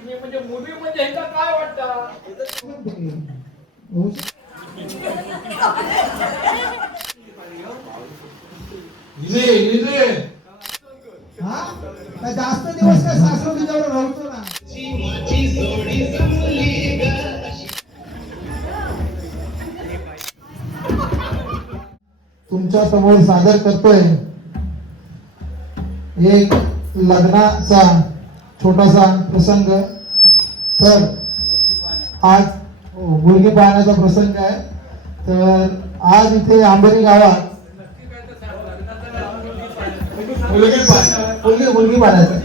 माहित नाही म्हणजे मूवी म्हणजे ह्याचा काय वाटतं हा जास्त दिवस काय सासवडी जवळ राहतो ना. तुमच्या समोर सादर करतोय एक लग्नाचा छोटासा प्रसंग. तर आज मुलगी पाहण्याचा प्रसंग आहे. तर आज इथे आंबेरी गावात मुलगी पाहण्याचा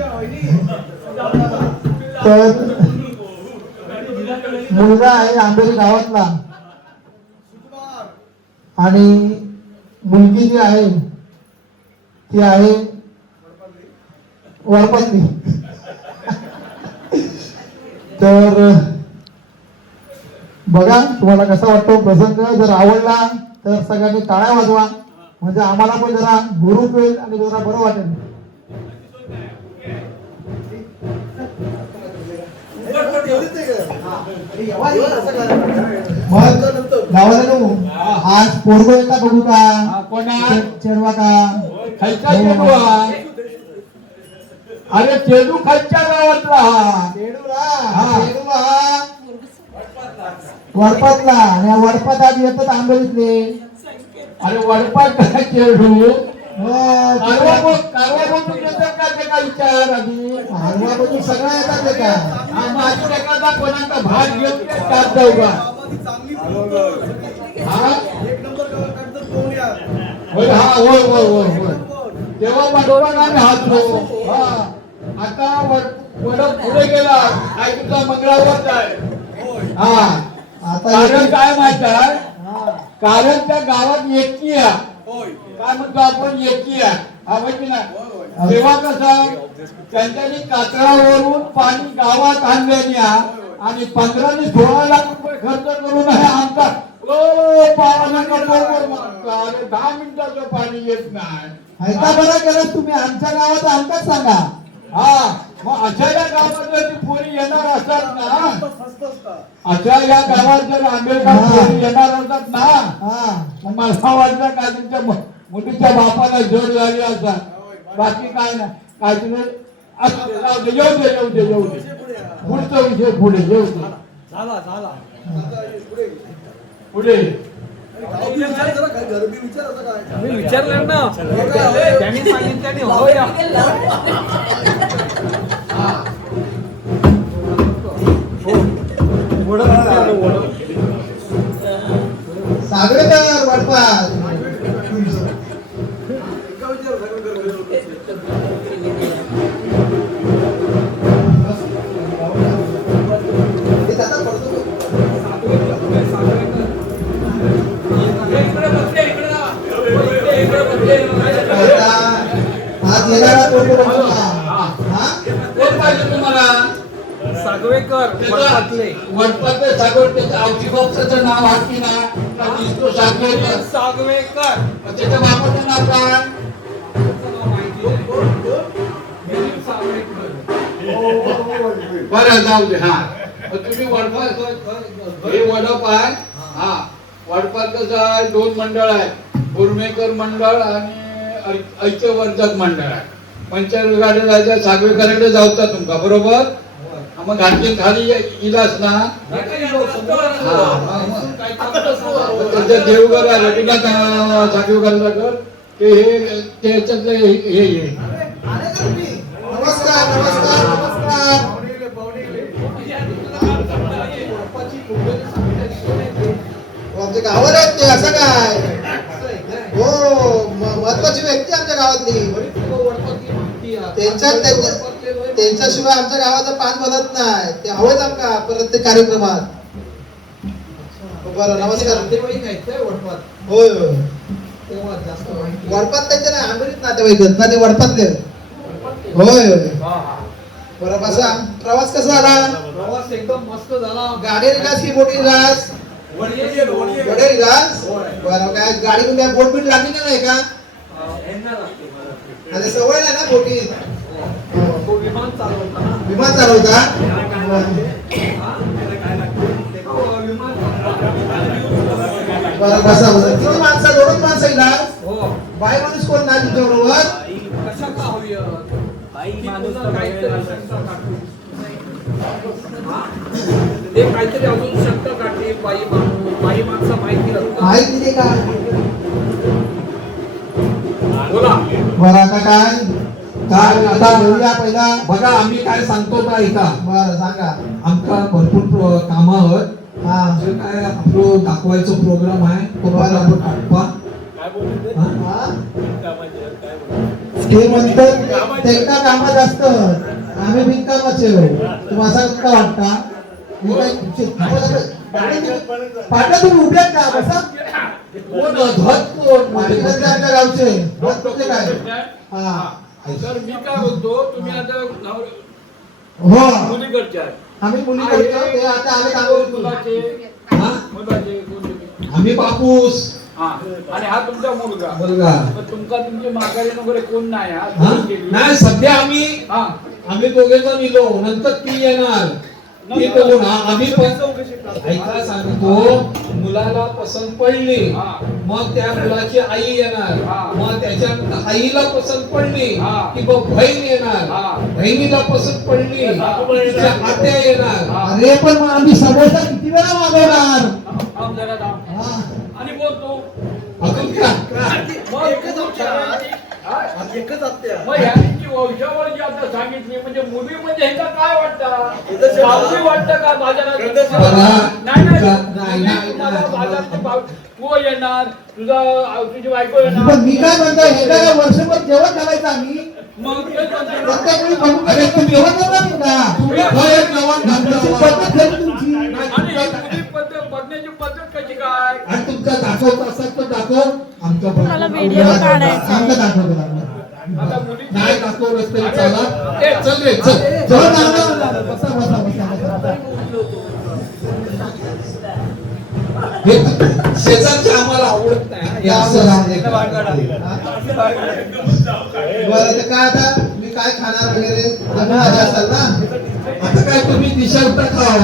तर मुलगा आहे आंबेरी गावातला आणि मुलगी जी आहे ती आहे वरपतली. तर बघा तुम्हाला कसा वाटतो प्रसंग. जर आवडला तर सगळ्यांनी टाळ्या वाजवा म्हणजे आम्हाला पण जरा हुरूप होईल आणि जरा बरं वाटेल. आज पोरगो येता बघू का कोणा चेडवा का खालचा चेडू अरे चेडू खालच्या गावातला वडपातला आणि वडपात येतात आंबेरीतले. अरे वडपात काय चेडू विचार आधी हलवाबद्दल सगळं येतात एखादा कोणाचा भाग घेऊन टाक जाऊ का होय होय होय होय तेव्हा वडपात आम्ही हातलो. आता वडप पुढे गेला काय तुझा मंगळावर आहे. हा आता कारण काय माहित आहे कारण त्या गावात एकी आहे काय म्हणतो आपण एकी आहे हा माहिती ना. तेव्हा कसं त्यांच्यानी कातळावरून पाणी गावात आणले आणि 15 ते 16 लाख रुपये खर्च करून आमचा 10 मिनिटाचं पाणी येत नाही. ऐका बरं केलं तुम्ही आमच्या गावात आमकाच सांगा. हा मग अशा या गावात जर ती पोरी येणार असतात ना अशा या गावात जर आंबेडकर पोरी येणार असतात ना मग मला वाटतं काय तुमच्या मुलीच्या बापाला जोर झाली असतात. बाकी काय ना काय तुम्ही येऊ दे पुढचा विषय पुढे येऊ दे पुढे विचारलं ना त्यांनी सांगितलं हो या सागरेकर वडपात आज येणारा तुम्हाला सागवेकर वडपातले सागवेकर आवची बापचं नाव हाकी ना दिसतो सागवेकर सागवेकर त्याच्या बापाचं नाव काय बरं जाऊ दे. हा तुम्ही वडपात हे वडप आहे. हा वडपात कसं आहे 2 मंडळ आहेत उर्मेकर मंडळ आणि ऐक्यवर्धक मंडळ आहे. पंचायत गाडी जायच्या सागवेकरांकडे जाऊचा तुमका बरोबर मग घाटली खाली इलास ना त्याच्या देवघर आहे रघुनाथ सागवेकरांचा घर ते हे त्याच्यातलं हे नमस्कार नमस्कार नमस्कार. आमच्या गावात आहेत ते असं काय हो महत्वाची व्यक्ती आमच्या गावातली. त्यांच्याशिवाय आमच्या गावाचा पान बनत नाही. ते हवंच आमका प्रत्येक कार्यक्रमात. बरं नमस्कार. होय होय वडपात त्यांच्या नाही आंबेरीत नातेवाईक ना ते वडपातले होय होय. बरं बसा. प्रवास कसा झाला? प्रवास एकदम मस्त झाला. गाडी रिलास की मोठी रिलास? वडे रिलास. बरं काय गाडी मध्ये बोट बीट लागली नाही का? अरे सवय नाही ना मोठी. विमान चालवता विमान चालवता बरं बसा बसा किती माणसं दोनच माणसं येणार हो बाई माणूस कोण नाही तुमच्या बरोबर कशाला हवी ती पुन्हा काहीतरी शंका काढते. ते काहीतरी अजून शंका काढते बाई माणसं माहिती असतात. माहिती नाही का बोला बरं आता काय आता बोलूया पहिला बघा आम्ही काय सांगतो का ऐका. बरं सांगा आमका भरपूर कामं आहेत. हा जे काय आपलं दाखवायचं प्रोग्राम आहे तो बघा आपण काढपा. हा? हा? ते म्हणतात त्यांना कामं जास्त आम्ही बिनकामाचे तुम्हाला का वाटता पाटा तुम्ही उभ्या का बसा कोण अधत कोण पाटीलचे आमच्या गावचे बस तुमचे काय हा तर मी काय बोलतो तुम्ही आता हो मुलीकडचे आहे. आम्ही मुली करतो ते आता आले कामावर मुलाचे हा? मुलाचे कोण? आम्ही बापूस हा आणि हा तुमचा मुलगा मुलगा मग तुमचा तुमचे माघारी वगैरे कोण नाही हा? हा? तुम्ही केली. नाही सध्या आम्ही हा दोघे जण इलो नंतर ती येणार ती बघून आम्ही पण ऐका सांगतो मुलाला पसंत पडली हा. मग त्या मुलाची आई येणार हा. मग त्याच्या आईला पसंत पडली हा. की मग बहीण येणार हा. बहिणीला पसंत पडली हा. तिच्या आत्या येणार हा. अरे पण मग आम्ही समोसा किती वेळा मागवणार थांब जरा थांब. हा. आणि बोलतो अजून का मग एकच आमच्या. हा? एकच आत्या मग ह्यांची वंशावळ जी आता सांगितली म्हणजे मुली म्हणजे ह्यांना काय वाटतं गंधर्व. बावली वाटतं का बाजारात गंधर्व. नाही नाही, नाही, तुम्हाला नाही. बाजारची तू येणार तुझी बायको येणार पण मी काय म्हणतो हे काय वर्षभर जेवण घालायचं आम्ही मग तेच म्हणतो. प्रत्येक वेळी बघून अरे तुम्ही जेवण करणार नाही का तुम्ही खरं एक नवं तुमची घातलं. पद्धत खरी तुमची आणि ही मुली पद्धत बघण्याची पद्धत कशी काय आणि तुमचा दाखवत असाल तर दाखव आमच्या मला व्हिडिओ काढायचा आहे. आमचं दाखवतो आता मुली नाही दाखवलंच तरी चाला चल रे चल जेवण घालणार. बसा बसा बसा बसा हे शेजारचे आम्हाला आवडत नाही हे असं बरं तर काय आता तुम्ही काय खाणार वगैरे लग्न आलं असाल ना आता काय तुम्ही दिशाल तर खाव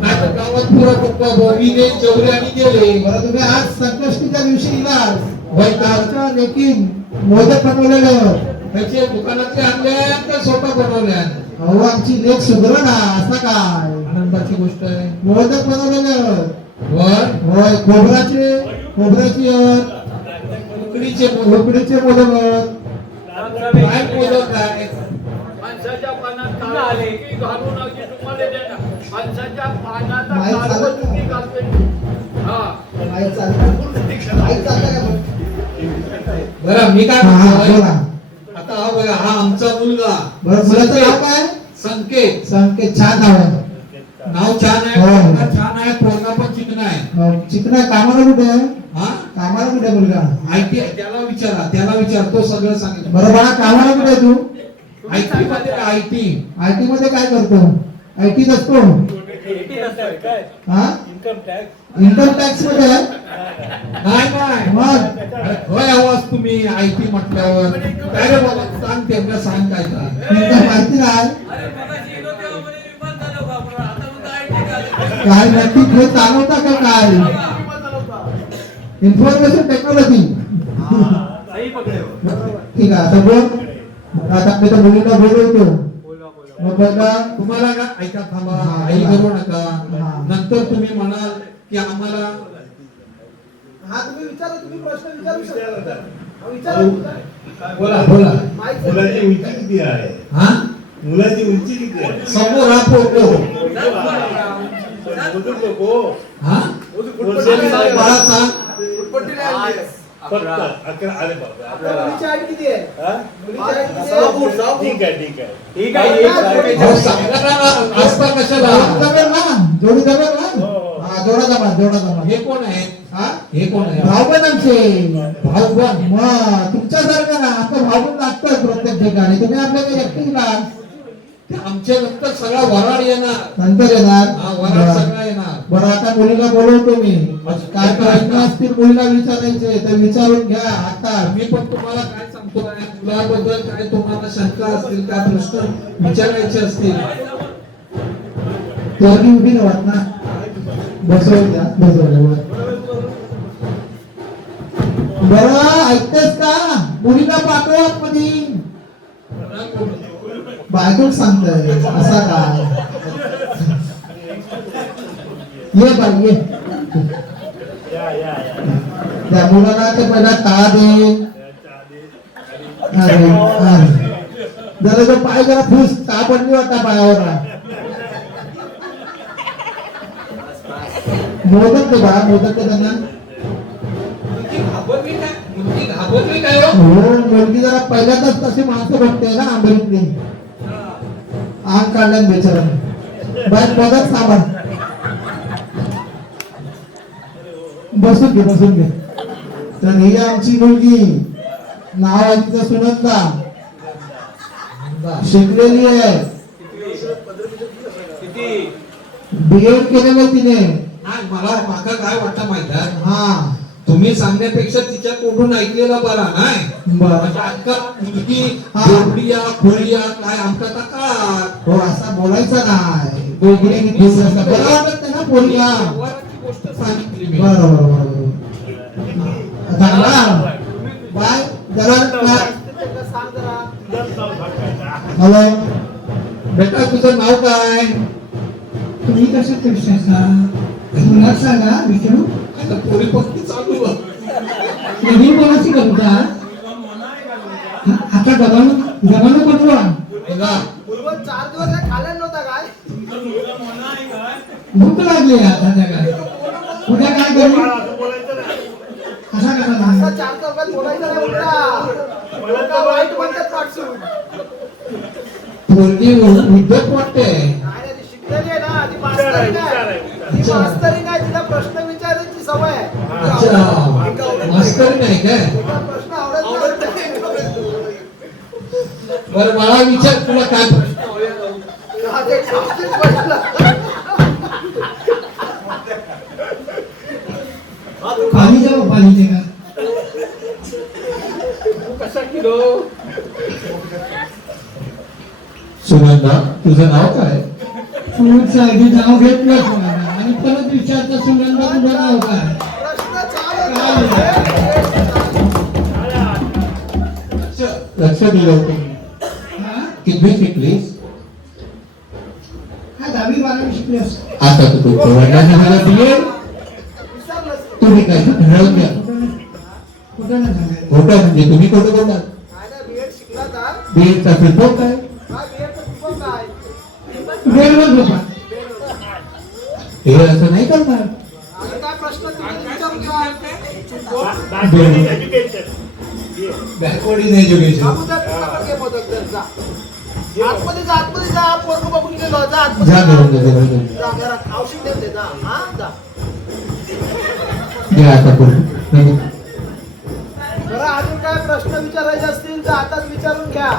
नाही तर गावात पुरा पप्पा बोबीने जेवले आणि गेले बरं तुम्ही आज संकष्टीच्या दिवशी येणार होय का? आमच्या लेकीन मोदक बनवलेलं त्याचे दुकानातले आणले ते स्वतः बनवले अहो आमची लेख सुधरण असं काय आनंदाची गोष्ट आहे मोदक बनवलेलं वर होय खोबऱ्याची उकडीचे उकडीचे मोदक काय मोदक आहे माणसाच्या पानात काळं आले की घालू नका तुम्हाला देणार माणसाच्या पानाचा नाही काळं चालत. तुम्ही घालते हा आई चालतं आई चालतं का बरं मी काय हा, म्हणतोय बोला. आता हा बघा हा आमचा मुलगा बरं मुलाचं नाव काय संकेत संकेत छान नाव आहे नाव छान आहे हो. पोरगा छान आहे पोरगा पण चिकन आहे चिकना कामाला कुठे आहे हा कामाला कुठे आहे मुलगा आयटी त्याला विचार तो सगळं सांगितलं बरं बाळा कामाला कुठे आहे तू आयटी मध्ये आयटी आयटी मध्ये काय करतो आयटी असतो हा इन्कम टॅक्स मध्ये आहे? नाही मग अरे, होय आवाज तुम्ही आयटी म्हटल्यावर काय रे बाबा सांग त्यांना सांग काय का तुमच्या माहिती नाही काय नक्की हे चालवता का काय इन्फॉर्मेशन टेक्नॉलॉजी ठीक आहे आता बोल आता मी तर मुलीला बोलवतो मग बघा तुम्हाला का ऐका थांबा हा, आई बोला. करू नका हा. नंतर तुम्ही म्हणाल की आम्हाला हा तुम्ही विचारा तुम्ही प्रश्न विचारू शकता बोला मुलाची उंची किती आहे हा मुलाची उंची किती आहे समोर हा पोरगो बुजुर्ग को हा बाळा सांग फक्त 11 अरे बाबा मुलीची हाईट किती आहे हा? मुलीची हाईट किती आहे? ठीक आहे अहो, सांगा ना असता कशाला जोडी जमेल ना जोडी जमेल ना हो. हा जोडा जमा हे कोण आहे हा हे कोण आहे भाऊ पण आमचे भाऊ पण मग तुमच्यासारखं ना आपलं भाऊ पण लागतं प्रत्येक ठिकाणी तुम्ही आपल्याकडे एकटीला ते आमच्या नंतर सगळा वराड येणार नंतर येणार हा वराड सगळा येणार बरं आता मुलीला बोलवतो मी काय प्रश्न असतील मुलीला विचारायचे तर विचारून घ्या आता मी पण तुम्हाला काय सांगतो मुलाबद्दल काय तुम्हाला शंका असतील काय प्रश्न विचारायचे असतील पोरगी उभी राहत ना बसवून द्या बसवल्यावर बरं ऐकतेस का मुलीला पाठव आतमध्ये बायकोच सांगतोय असा काय ये बाई ये त्या मुलाला ते पहिला टाळा दे अरे जरा जो पाय जरा फुस का पडली वाटता पायावर मोदक दे बा मोदक दे त्यांना हो मुलगी जरा पहिल्यांदाच तशी माणसं बघते ना आंबेरीतली आग काढल्यान बेचारा बाय मदत सामान बसून घे तर ही आमची मुलगी नाव आहे तिचं सुनंदा शिकलेली आहे बीएड केलेलं तिने मला माका काय वाटतं माहिती आहे हा तुम्ही सांगण्यापेक्षा तिच्या कोठून ऐकलेला बरा नाही बरं म्हणजे आजका मुलगी जोडलिया खोलिया काय आमका तका हो असा बोलायचा नाही दोघी बरं वाटत नाही ना पोरीला गोष्ट सांगितली मी बरोबर बाय जरा हॅलो बेटा तुझं नाव काय तुम्ही कसं कृष्णाचा मुलात सांगा विचारू आता पोरी पक्की चालू आहे. नवीन कोणाची कविता आता जमानो बनवा बघा, 4 दिवस खाल्ला नव्हता काय भूक लागली आता जगात उद्या काय करू असा कसा असा 4 चौकात बोलायचं नाही उलटा वाईट म्हणतात पाठसून पोरगी उद्योग वाटते नाही ती शिकलेली आहे ना ती मास्तरी नाही ती मास्तरी नाही तिला प्रश्न विचारायची सवय आहे अच्छा मास्तर नाही काय तिला प्रश्न आवडत नाही बरं मला विचार तुला काय प्रश्न हा, ते खातील प्रश्न. पाणी द्या पाणी दे का कसा किलो सुनंदा तुझं नाव काय फ्रूट आधी नाव घेतलं कोणाला आणि परत विचारता सुगंधा तुझं नाव काय प्रश्न चालू लक्ष दिलं तुम्ही हा किती शिकलीस हा 10वी 12वी शिकली असं आता तू वडिलांनी मला दिले तुम्ही काय ठरवून घ्या कुठं ना सांगायचं खोटं म्हणजे तुम्ही खोटं बोलता बीएड शिकला का बीएडचा पेपर काय हा बीएडचं कुपन काय बेलवर झोपा हे असं नाही करणार आता काय प्रश्न तुम्ही विचारता बॅकवर्ड इन एज्युकेशन बाबू जा तुझ्याकडे घे मोदक जर जा आतमध्ये जा पोरगं बघून गेलो जा जा आतमध्ये करून दे करून दे. जा जरा औषध देते जा हा जा घ्या आता करून बरं अजून काय प्रश्न विचारायचे असतील तर आताच विचारून घ्या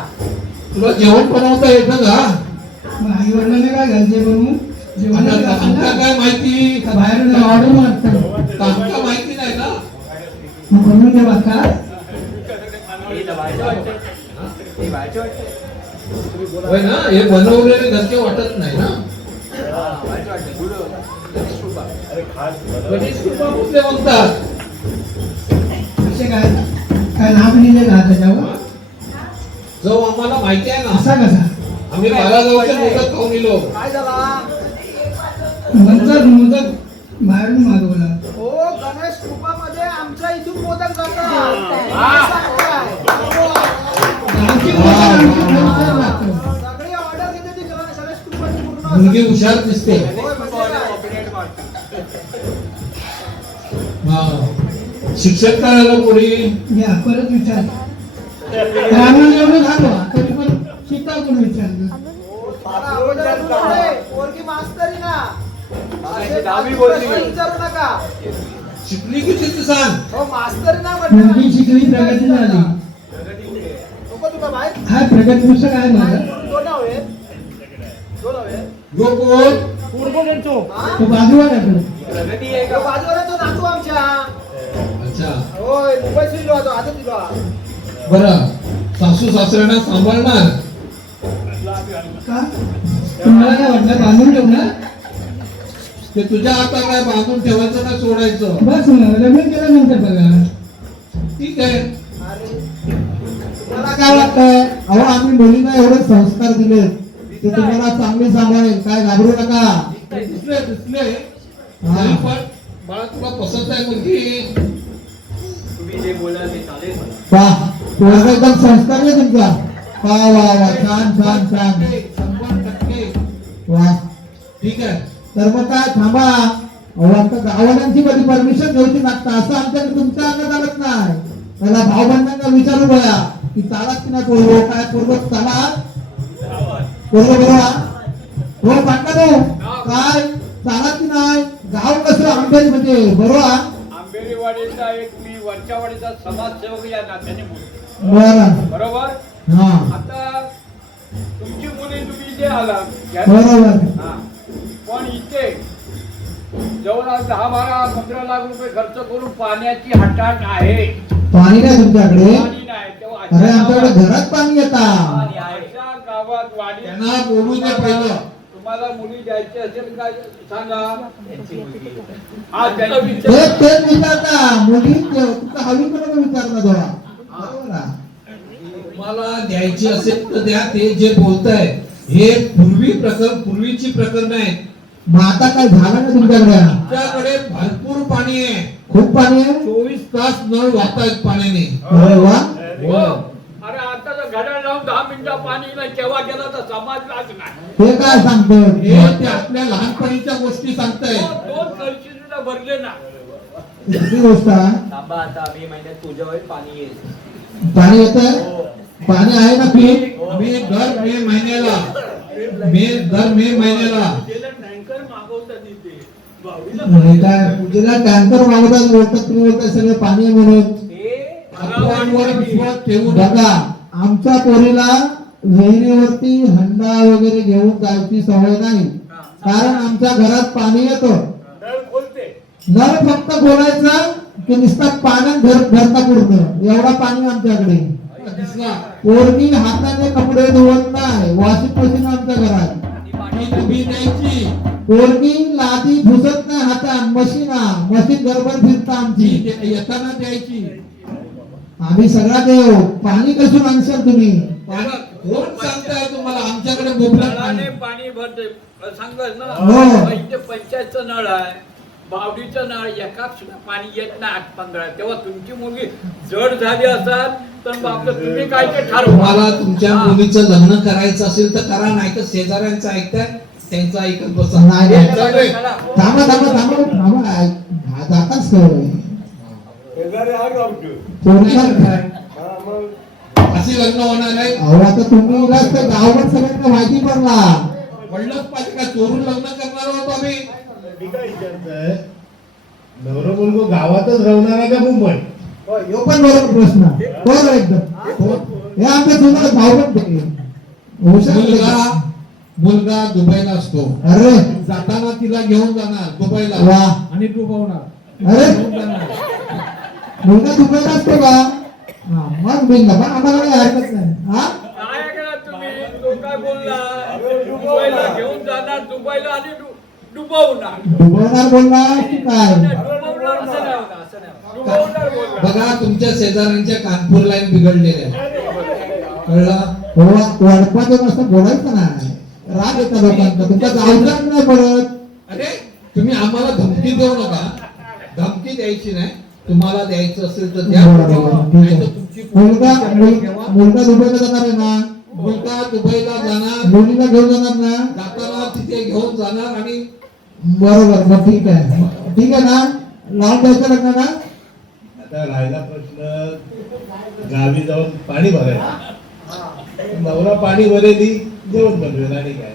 तुला जेवण बनवता येतं का आई वडिलांना काय घालते बनवून जेवण आमका काय माहिती बाहेर ऑर्डर मारतात आमका माहिती नाही ना मग बनवून दे बाका होय ना हे बनवलेले घरचे वाटत नाही ना गणेश कृपा कुठले म्हणतात असे काय काय नाव लिहिले का त्याच्यावर जो आम्हाला माहिती आहे ना असा कसा आम्ही बालागावचे मोदक खाऊन गेलो काय झाला मोदक बाहेरून मागवला हो गणेश कृपामध्ये आमच्या इथून मोदक जातात आमची मोदक लागतो सगळी ऑर्डर घेते ती गणेश कृपाची पूर्ण मुलगी हुशार दिसते होय, म्हणजे काय? हा शिक्षक काय आलं पोरी या परत विचार आम्हाला एवढं झालं तरी पण शिका कोण विचारलं मला अगोदर बोलले, पोरगी मास्तरी ना असे प्रश्न विचारू नका शिकली किती तू सांग हो मास्तरी ना मुलगी शिकली प्रगती झाली नको तुला माहित हा प्रगती पुस्तक आहे माझं दोन हवे दोन हवे यो कोण तो बाजूला टाकलो बाजूला तो नातू आमच्या अच्छा होय मुंबईत दिलो आता दिलो बरं सासू सासऱ्यांना सांभाळणार का तुम्हाला काय वाटलं बांधून ठेवणार ते तुझ्या हातात काय बांधून ठेवायचं ना सोडायचं. बस लग्न केल्यानंतर बघा. ठीक आहे. तुम्हाला काय वाटतंय? अहो आम्ही मुलींना एवढे संस्कार दिले ते तुम्हाला चांगली सांभाळेल, काय घाबरू नका. दिसले दिसले हा. तरी पण बाळा तुला पसंत आहे मुलगी. तुम्ही जे बोलाल ते चालेल मला. वा पोरगा एकदम संस्कार आहे तुमचा. वा वा वा छान छान छान 100% वा. ठीक आहे. तर मग काय थांबा. अहो आमच्या गाववाल्यांची कधी परमिशन घ्यायची लागतं असं आमच्याकडे तुमच्या अंगात आलत नाही. त्याला भाऊबंधांना विचारू बघा की चालत की नाही पोरगो, काय पोरगो चाला पोरगो बघा. हो सांगा तो काय चालत की नाही. गाव कसं आंबेल म्हणजे बरोबर. आंबेरीवाडीचा एक मी वरच्यावाडीचा समाजसेवक या नात्याने बोलतो. बरं बरोबर. हा आता तुमची मुली तुम्ही इथे आला बरोबर. पण इथे जवळ 10-12-15 लाख रुपये खर्च करून पाण्याची हटाट आहे. पाणी नाही तुमच्याकडे. पाणी नाही तेव्हा अरे आमच्याकडे घरात पाणी येतात. अशा गावात वाडी त्यांना बोलू दे पहिलं. तुम्हाला मुली द्यायची असेल काय सांगा. हा त्यांना विचार. तेच विचारता मुली तुमचा हवी कोणाला विचारता थोडा. बरोबर आहे. तुम्हाला द्यायची असेल तर द्या. ते जे बोलताय हे पूर्वीची प्रकरण आहेत. मग आता काय झालं ना तुमच्याकडे. आमच्याकडे भरपूर पाणी आहे. खूप पाणी आहे. 24 तास नळ वाहतायत पाण्याने. अरे वा. हो. अरे आता तर घड्याळ लावून 10 मिनिटं पाणी नाही केव्हा गेला तर समाजलाच नाही. हे काय सांगतो. हे ते आपल्या लहानपणीच्या गोष्टी सांगतायत. 2 कळशी सुद्धा भरले ना. किती गोष्ट आहे. थांबा आता मे महिन्यात तुझ्यावर पाणी येईल. पाणी येतंय. पाणी आहे ना पीक. मी दर मे महिन्याला टँकर मागवतात इथे. हे काय पूजेला टँकर मागवतात बोलतात तुम्ही बोलताय सगळे पाणी आहे म्हणून. आपल्यावर विश्वास ठेवून बघा आमच्या पोरीला विहिरीवरती हंडा वगैरे घेऊन जायची सवय नाही. कारण आमच्या घरात पाणी येतं. नळ खोलते. नळ फक्त बोलायचं की नुसतं पाण्यात भरता पूर्ण एवढा पाणी आमच्याकडे. दिसला. पोरगी हाताने कपडे धुवत नाही. वॉशिंग मशीन आमच्या घरात. ती तुम्ही द्यायची. पोरगी लादी भुसत नाही हातात. मशीन गडबड फिरता ती आमची. येताना द्यायची. आम्ही सगळा देव. पाणी कसून आणशाल तुम्ही. बघा, कोण सांगताय तुम्हाला आमच्याकडे मुबलक पाणी. नळाने पाणी भरते सांगत ना. हो. इथे पंचायतचं नळ आहे, बावडीचं नळ, एकाच सुद्धा पाणी येत नाही 8-15. तेव्हा तुमची मुलगी जड झाली असाल तर बापरे तुम्ही काय ते ठरवा. तुम्हाला तुमच्या मुलीचं लग्न करायचं असेल तर करा, नाही तर शेजाऱ्यांचं ऐकताय त्यांचं ऐकत बसा. नाही, नाही. चालेल. थांबा थांबा थांबा थांबा. जाताच अशी लग्न होणार आहे. अहो आता तुम्ही इलाज तर गावात सगळ्यांना माहिती पडला. म्हणलंच पाहिजे का चोरून लग्न करणार होतो आम्ही. मी काय विचारतोय, नवरा मुलगा गावातच राहणार आहे का मुंबई? ह्यो पण बरोबर प्रश्न. बरोबर एकदम. हे आमच्या जुन्या भावबंद मुलगा दुबईला असतो. अरे जाताना तिला घेऊन जाणार दुबईला वा. आणि डुबवणार. अरे मुलगा दुबईला असतो का. हा, मग बिल पण आम्हाला काही हरकत नाही. हा काय ऐकणार तुम्ही. तो काय बोलला दुबईला घेऊन जाणार, दुबईला आणि डुबवणार. डुबवणार बोलला की काय. डुबवणार असं नाही होणार, असं नाही होणार. डुबवणार बोलला. बघा तुमच्या शेजाऱ्यांच्या कानपूर लाईन बिघडलेल्या कळलं. वडपाचं असं बोलायचं नाही. राग येतात लोकांचा. तुमचा जायचा नाही पडत. अरे तुम्ही आम्हाला धमकी देऊ नका. धमकी द्यायची नाही. तुम्हाला द्यायचं असेल तर द्या. नाही तर तुमची मुलगा दुबईला जाणार आहे ना. मुलगा दुबईला जाणार, मुलीला घेऊन जाणार ना. जाताना तिथे घेऊन जाणार आणि बरोबर. मग ठीक आहे. ठीक आहे ना. लावून द्यायचं लग्न ना. आता राहिला प्रश्न गावी जाऊन पाणी भरायचं. नवरा पाणी भरेली, जेवण बनवेल आणि काय.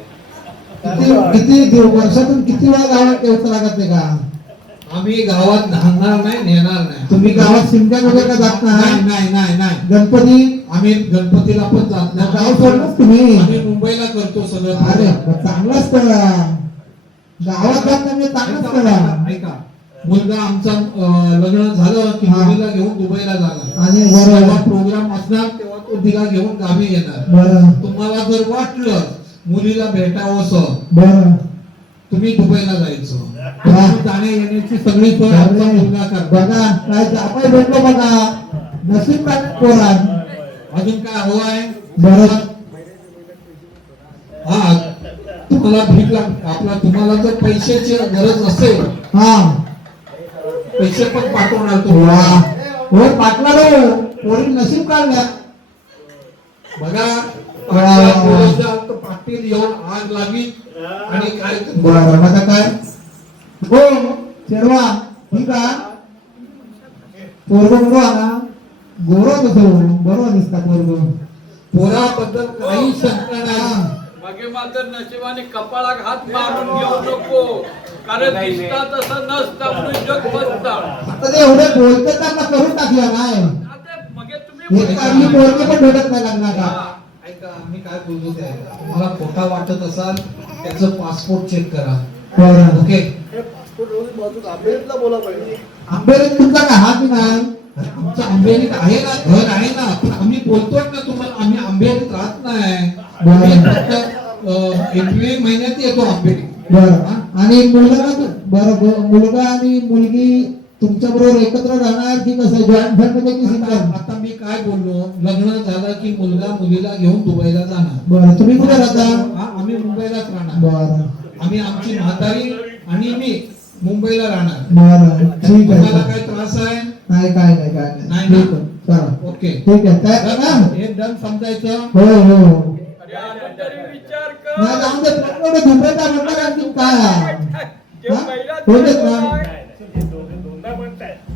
किती वर्षातून किती वेळा गावात यायचं लागत नाही का. आम्ही गावात राहणार नाही, नेणार नाही. तुम्ही गावात शिमग्या वगैरे का जात नाही नाही. नाही नाही. गणपती आम्ही गणपतीला पण जात गाव नाही. सोडलंच तुम्ही. आम्ही मुंबईला करतो सगळं. अरे चांगलाच करा. गावात जात नाही चांगलाच करा. ऐका, मुलगा आमचा लग्न झालं की हा. मुलीला घेऊन दुबईला जाणार आणि जेव्हा बरोबर. प्रोग्राम असणार तेव्हा तो तिला घेऊन गावी येणार. बरं तुम्हाला जर वाटलं मुलीला भेटावंसं बरं तुम्ही दुबईला जायचं हा. जाण्या येण्याची सगळी सोय आमचा मुलगा करतो. बघा काय आपण भेटलो बघा नशीब काय पोरान अजून काय हवं आहे बरं हा तुम्हाला भीक आपला तुम्हाला जर पैशाची गरज असेल हा पैसे पण पाठवणार वा तुम्हाला हो पाटला रो पोरी नशीब काढल्या बघा वा, वा, वा. तर पाटील येऊन आग लावी आणि काय बरं आता काय हो शेरवा ठीक आहे पोरग बरोबर ना गोरो कसो बरोबर दिसता पोरग पोराबद्दल काही शंका नाही मागे मात्र नशिबाने कपाळात हात मारून घेऊ नको कारण दिसता तसं नसता म्हणून जग बसता आता ते एवढे बोलतात त्यांना करून टाकल्या नाही आता मगे तुम्ही एक काही पोरग पण भेटत नाही लग्नाचा ऐका मी काय बोलतो ते ऐका. तुम्हाला खोटा वाटत असाल त्याचं पासपोर्ट चेक करा बरं ओके आंबेडला बोला पाहिजे आंबेरीत तुमचा काय हात नाही आमचं आंबेरीत आहे ना घर आहे ना पण आम्ही बोलतोय ना तुम्हाला आम्ही आंबेरीत राहत नाही बरं. आम्ही फक्त एप्रिल महिन्यात येतो आंबेरीत बरं आणि मुलगा आणि मुलगी तुमच्या बरोबर एकत्र राहणार की कसं जॉईंट फॅमिली की सिंगल आता मी काय बोललो लग्न झालं की मुलगा मुलीला घेऊन दुबईला जाणार बरं तुम्ही कुठे राहता हा, आम्ही मुंबईलाच राहणार बरं आम्ही आमची म्हातारी आणि मी मुंबईला राहणार बरं ठीक तुम्हाला आहे काय त्रास आहे नाही काय नाही काय नाही नाही ना? ठीक आहे चला ओके ठीक आहे काय ना हे डन समजायचं हो हो अरे अजून तरी विचार नाही कर जाऊन दे एवढं झुंबेचा म्हणणार आणखी काय जे हा? पहिला बोलतेच दिवस ना? आहे.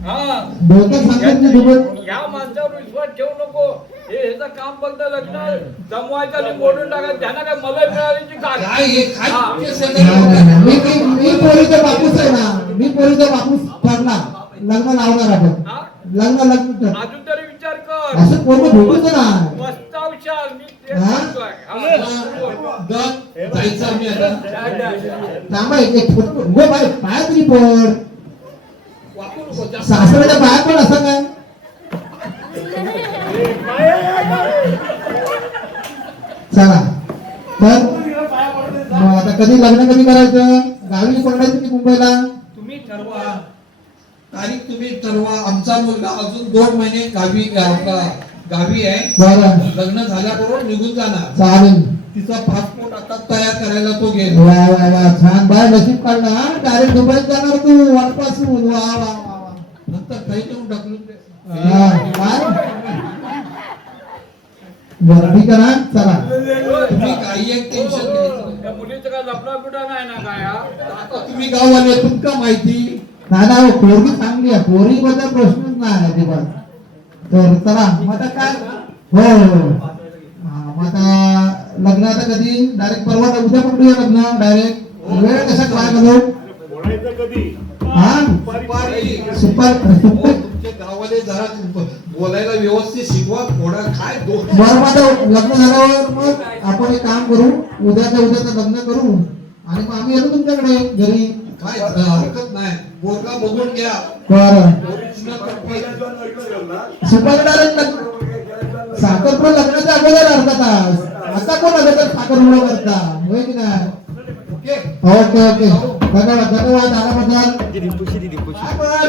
हा बोलतात सांगतात की झुंबे ह्या माणसावर विश्वास ठेवू नको हे ह्याचं काम फक्त लग्न जमवायचं आणि मोडून टाकायचं त्यांना काय मला मिळालीची काय काय हे काय हा. तुमचे नाही, सगळे नाही, नाही. मी पोरीचा बापूस आहे ना मी पोरीचा बापूस ठरला लग्न लावणार आपण हा? लग्न कर अजून तरी विचार कर असं पोरग भेटूच नाही पस्तावशाल मी ते हा? सांगतोय हा. डन जायचं आम्ही आता थांबा एक फोटो उभं पाय तरी पड वाकू नको जास्त. सासऱ्याच्या पाया पण असं काय चला तर मग आता कधी लग्न कधी करायचं गावी पडायचं की मुंबईला तुम्ही ठरवा तारीख तुम्ही ठरवा आमचा मुलगा अजून 2 महिने आपला गावी आहे बरं लग्न झाल्याबरोबर निघून जाणार चालेल तिचा पासपोर्ट आता तयार करायला तो गेला वा वा वा छान बाय नशीब काढला डायरेक्ट दुबईत जाणार तू वाटपासून वा वा वा वा नंतर काही देऊन ढकलून दे. हा, काय? बरं ठीक आहे ना चला तुम्ही काही एक टेन्शन घ्यायचं नाही. त्या मुलीचं काय लफडा बिडा नाही ना काय हा? आता तुम्ही गाववाले तुमका माहिती दादा हो, पोरगी चांगली आहे पोरी बद्दल प्रश्नच नाही अजिबात तर चला मग आता काय हो हो हा, मग आता लग्न आता कधी डायरेक्ट परवा उद्या पकडूया लग्न डायरेक्ट वेळ कशा काय करू हा दुपारी सुपर हो, सुपर तुमचे गाववाले जरा बोलायला व्यवस्थित शिकवा थोडा काय दोन बरं मग आता लग्न झाल्यावर मग आपण एक काम करू उद्याचं लग्न करू आणि मग आम्ही येतो तुमच्याकडे घरी काय हरकत नाही बोरगा बघून घ्या बरं ओरिजिनल कॉपी सुपर डायरेक्ट साखरपुडा लग्नाच्या अगोदर अर्धा तास आता कोण अगोदर साखरपुडा करता होय की नाही ओके ओके ओके धन्यवाद धन्यवाद आल्याबद्दल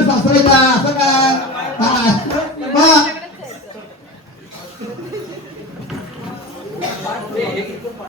सासरेचा असं काय